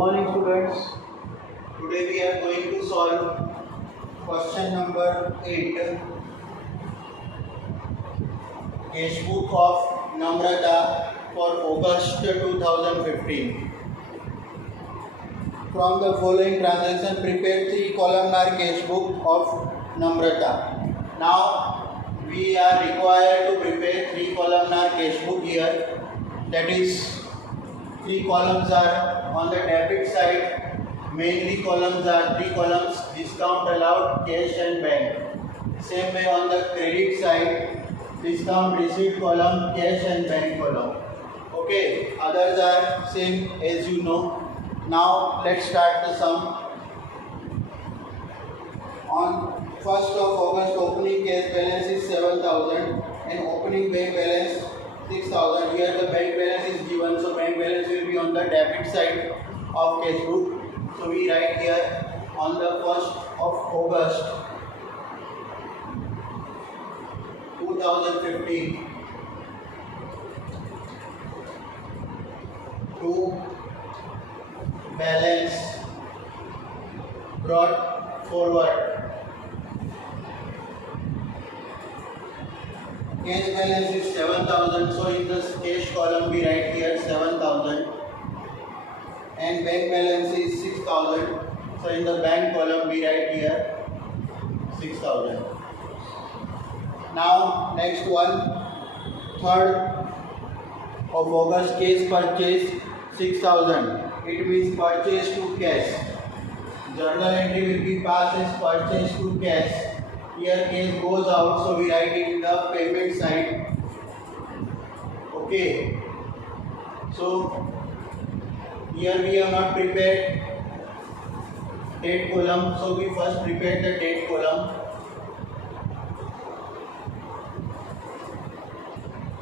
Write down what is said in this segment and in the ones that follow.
morning, students. Today we are going to solve question number 8. Cash book of Namrata for August 2015. From the following transaction, prepare 3 columnar cash book of Namrata. Now we are required to prepare 3 columnar cash book here. That is, 3 columns are on the debit side. Mainly columns are 3 columns: discount allowed, cash and bank. Same way on the credit side, discount receipt column, cash and bank column. Okay, others are same as you know. Now let's start the sum. On 1st of August, opening cash balance is 7,000 and opening bank balance 6,000. Here the bank balance is given, so bank balance will be on the debit side of cash book. So we write here on the 1st of August 2015 to balance brought forward. Cash balance is 7,000, so in the cash column we write here 7,000, and bank balance is 6,000, so in the bank column we write here 6,000. Now next one, 3rd of August, cash purchase 6,000. It means purchase to cash. Journal entry will be passed as purchase to cash. Here cash goes out, so we write it in the payment side. Okay. So here we have not prepared date column, so we first prepare the date column.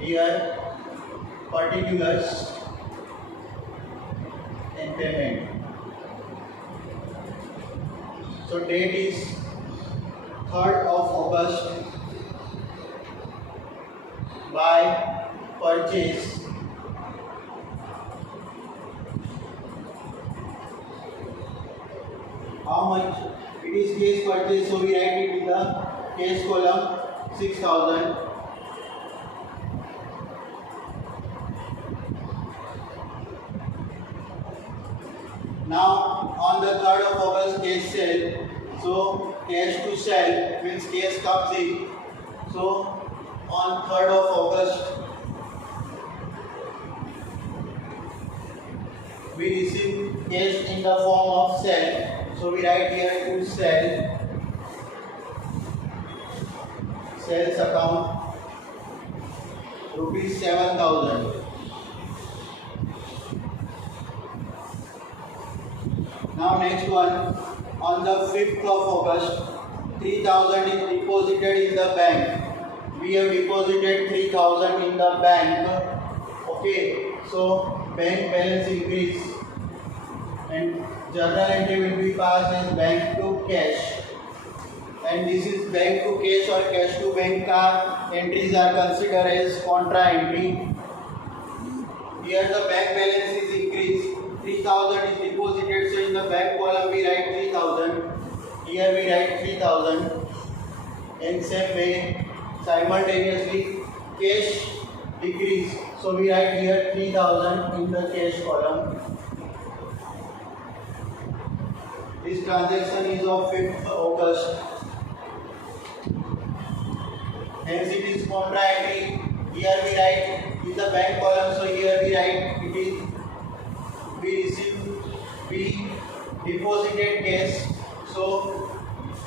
Here particulars and payment. So date is 3rd of August by purchase how much it is cash purchase, so we write it in the cash column 6,000. Now on the 3rd of August, cash sale. So cash to sell means cash comes in. So on 3rd of August we receive cash in the form of sell. So we write here to sell, sales account rupees 7,000. Now next one, on the 5th of August, 3,000 is deposited in the bank. We have deposited 3,000 in the bank. Okay, so bank balance increase and journal entry will be passed as bank to cash. And this is bank to cash or cash to bank entries are considered as contra entry. Here the bank balance is increased. 3,000 is deposited, so in the bank column we write 3,000. Here we write 3,000. In same way, simultaneously cash decrease, so we write here 3,000 in the cash column. This transaction is of 5th August. Hence it is contra entry. Here we write in the bank column, so here we write it is we deposited cash, so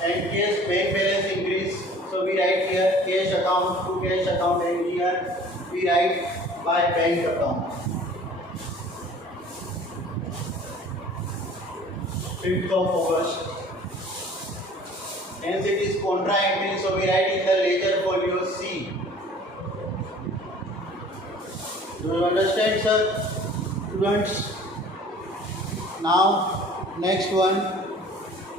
and cash bank balance increase, so we write here cash account to cash account, and here we write by bank account. 5th of August. Hence it is contra entry, so we write in the ledger folio C. Do you understand, sir? Students? Now next one,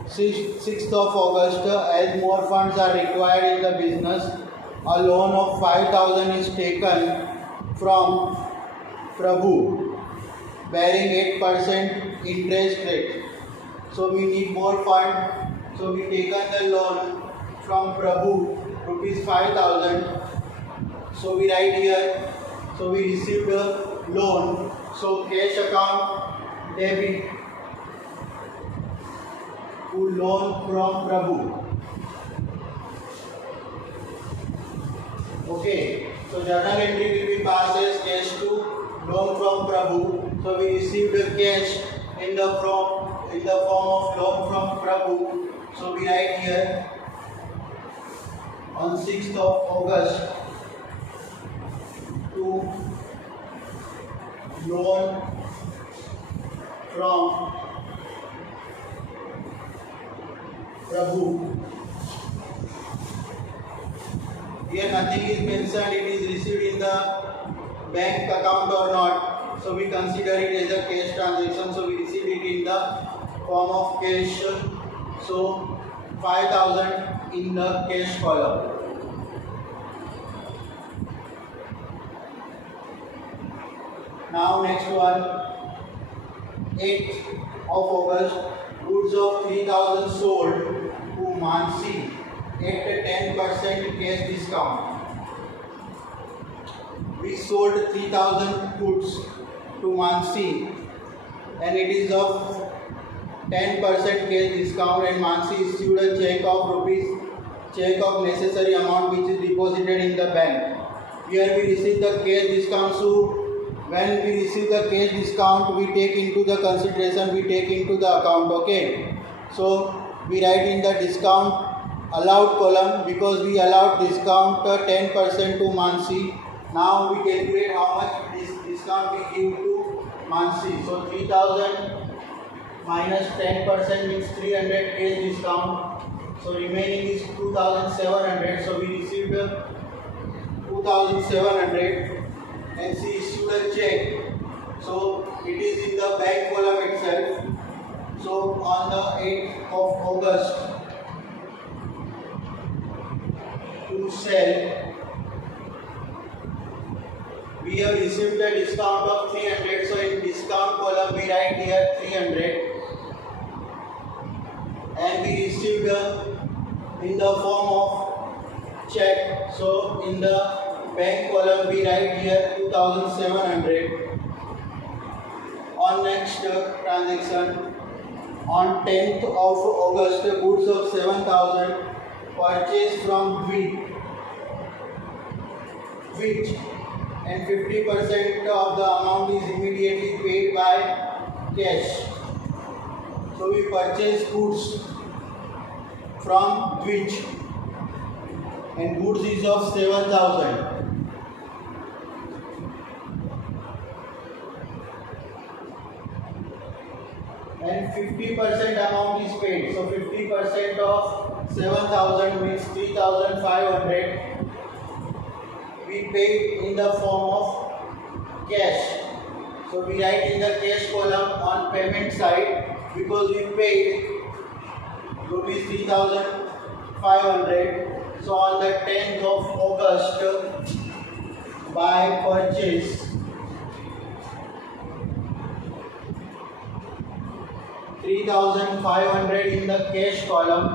6th of August, as more funds are required in the business, a loan of 5,000 is taken from Prabhu bearing 8% interest rate. So we need more fund. So we taken the loan from Prabhu, rupees 5,000. So we write here. So we received a loan. So cash account debit to loan from Prabhu. Okay. So journal entry will be passed as cash to loan from Prabhu. So we received a cash in the form of loan from Prabhu. So we write here on 6th of August to loan from Prabhu. Here nothing is mentioned, it is received in the bank account or not. So we consider it as a cash transaction. So we received it in the form of cash. So 5,000 in the cash column. Now next one, 8th of August, goods of 3,000 sold to Mansi at a 10% cash discount. We sold 3,000 goods to Mansi and it is of 10% cash discount, and Mansi issued a check of necessary amount which is deposited in the bank. Here we receive the cash discount. So when we receive the cash discount, we take into the consideration, we take into the account. Okay. So we write in the discount allowed column because we allowed discount 10% to Mansi. Now we calculate how much this discount we give to Mansi. So 3,000 minus 10% means 300 cash discount. So remaining is 2,700. So we received 2,700 and she issued a check. So it is in the bank column itself. So on the 8th of August to sell, we have received a discount of 300. So in discount column we write here 300. And we received in the form of check. So in the bank column we write here 2,700. On next transaction, on 10th of August, goods of 7,000 purchased from which and 50% of the amount is immediately paid by cash. So we purchase goods from which and goods is of 7,000. And 50% amount is paid. So 50% of 7,000 means 3,500. We paid in the form of cash. So we write in the cash column on payment side because we paid rupees 3,500. So on the 10th of August, by purchase 3,500 in the cash column.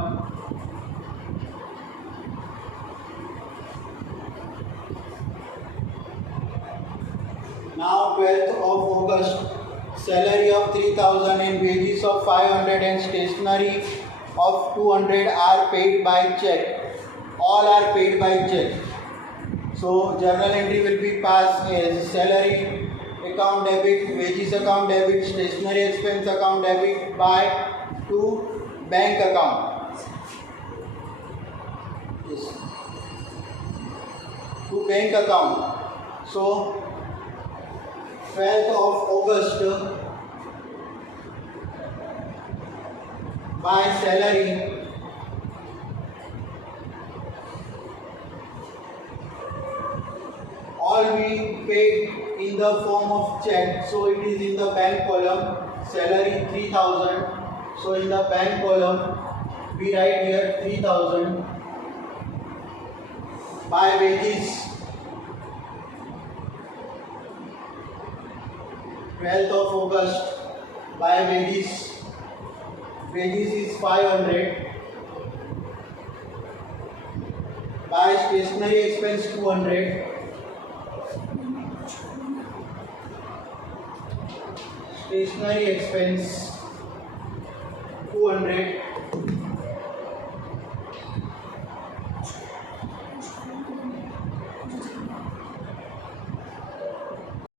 Now 12th of August, salary of 3,000 and wages of 500 and stationery of 200 are paid by check. All are paid by check. So journal entry will be passed as salary account debit, wages account debit, stationery expense account debit by to bank account. Yes. To bank account. So 12th of August, by salary all we paid in the form of check. So it is in the bank column. Salary 3,000. So in the bank column we write here 3,000. By wages 12th of August, buy veggies. Veggies is 500. Buy stationery expense 200. Stationery expense 200.